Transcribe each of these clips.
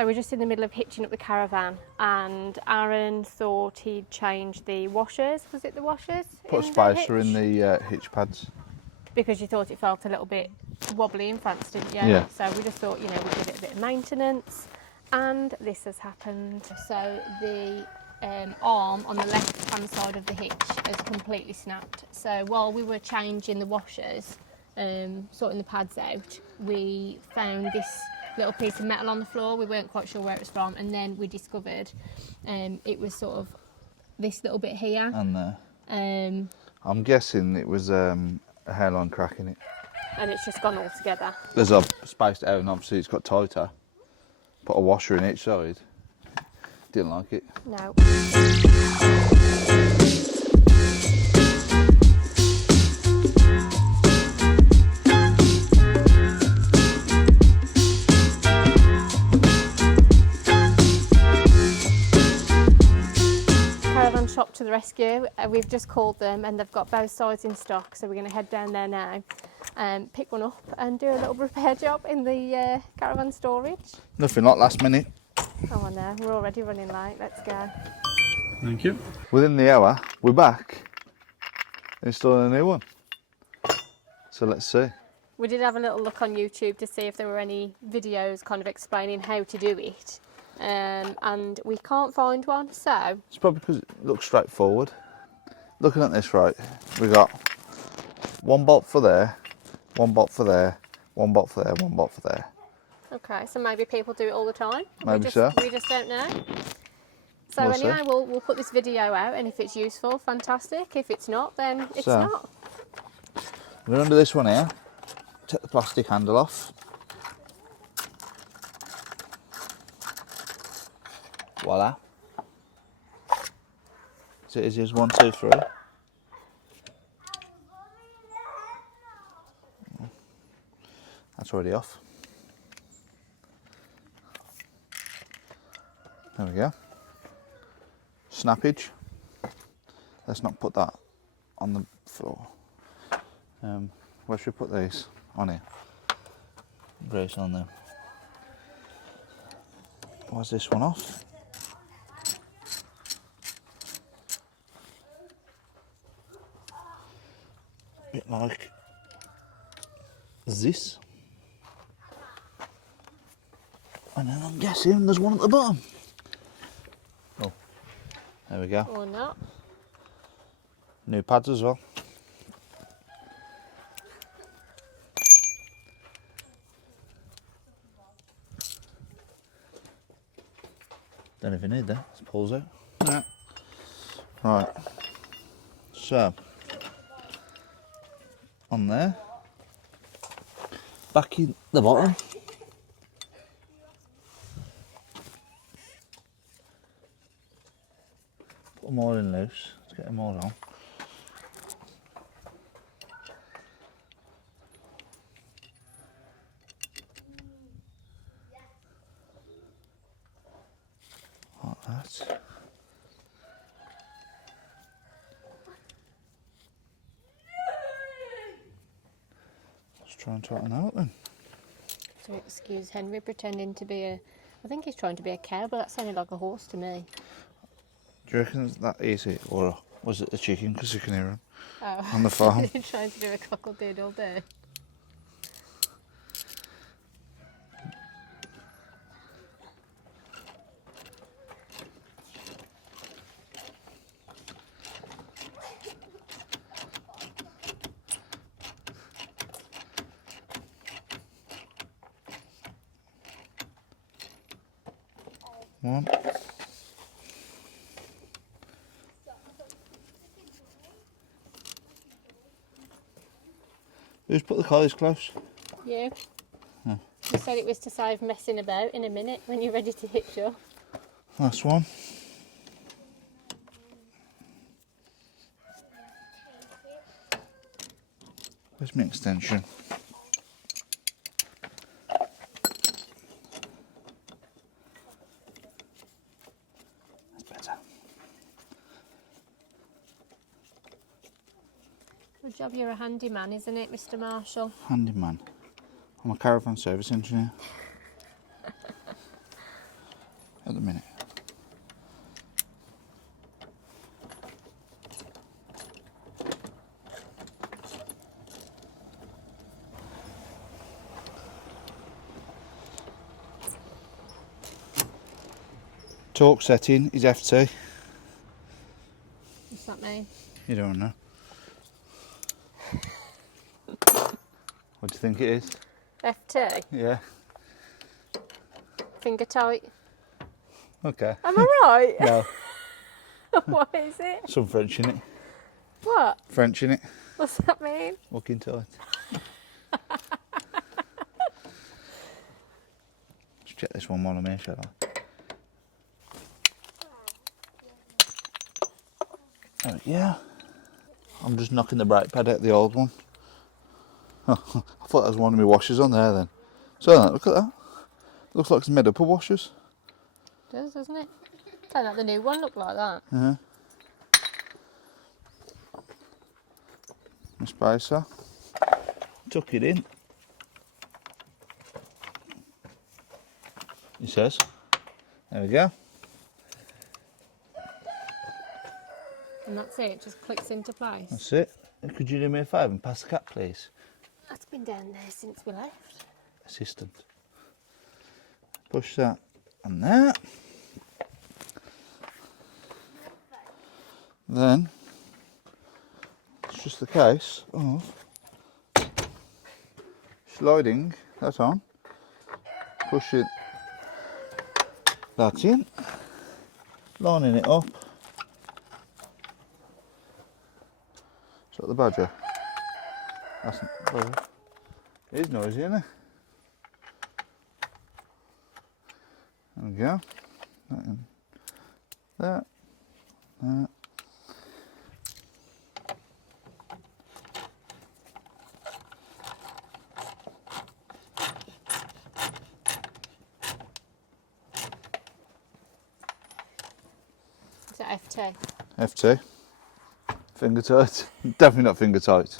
So we're just in the middle of hitching up the caravan, and Aaron thought he'd change the washers. Was it the washers? Put a spacer in the hitch pads. Because you thought it felt a little bit wobbly in front, didn't you? Yeah. So we just thought, you know, we'd give it a bit of maintenance, and this has happened. So the arm on the left-hand side of the hitch has completely snapped. So while we were changing the washers, sorting the pads out, we found this little piece of metal on the floor. We weren't quite sure where it was from, and then we discovered it was sort of this little bit here. And there. I'm guessing it was a hairline crack in it. And it's just gone all together. There's a spaced out, and obviously it's got tighter. Put a washer in each side. Didn't like it. No. Caravan shop to the rescue. We've just called them and they've got both sides in stock, so we're going to head down there now and pick one up and do a little repair job in the caravan storage. Nothing like last minute. Oh, I know, we're already running late. Let's go. Thank you. Within the hour, we're back installing a new one. So let's see. We did have a little look on YouTube to see if there were any videos kind of explaining how to do it, and we can't find one, so... It's probably because it looks straightforward. Looking at this, right, we got one bolt for there, one bolt for there, one bolt for there, one bolt for there. Okay, so maybe people do it all the time. Maybe we so. We just don't know. So We'll anyway, see. we'll put this video out, and if it's useful, fantastic. If it's not, then it's So, not. We're under this one here. Take the plastic handle off. Voila. It's as easy as 1, 2, 3. That's already off. There we go. Snappage. Let's not put that on the floor. Where should we put these? On here. Brace on there. Why's this one off? Bit like this. And then I'm guessing there's one at the bottom. Oh, there we go. Or not. New pads as well. Don't even need that. It pulls out. Yeah. Right. So on there. Back in the bottom. Put them all in loose. Let's get them all on. Like that. Let's try and tighten that up then. So excuse Henry pretending to be a... I think he's trying to be a cow, but that sounded like a horse to me. Do you reckon it's that easy, or was it the chicken? Because you can hear him Oh. on the farm. Trying to do a cockle-doodle do. One. Who's put the collies close? You? Oh. You said it was to save messing about in a minute when you're ready to hitch up. Last one. Where's my extension? That's better. Good job, you're a handyman, isn't it, Mr. Marshall? Handyman. I'm a caravan service engineer. at the minute. Torque setting is FT. What's that mean? You don't know. What do you think it is? FT? Yeah. Finger tight. Okay. Am I right? No. What is it? Some French in it. What? French in it. What's that mean? Looking tight. Let's check this one while I'm here, shall I? Yeah. I'm just knocking the brake pad out the old one. I thought there was one of my washers on there then. So look at that. Looks like it's made up of washers. It does, doesn't it? Don't let the new one look like that. Yeah. My spacer. Tuck it in. He says. There we go. And that's it, it just clicks into place. That's it. Could you do me a favour and pass the cap, please? That's been down there since we left. Assistant. Push that and that. Then it's just the case of sliding that on, push it that in, lining it up. Is that the badger? That's not the badger. It is noisy, isn't it? There we go. That in. That. That. Is that FT? FT. Finger tight. Definitely not finger tight.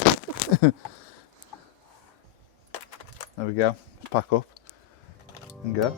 There we go. Let's pack up and go.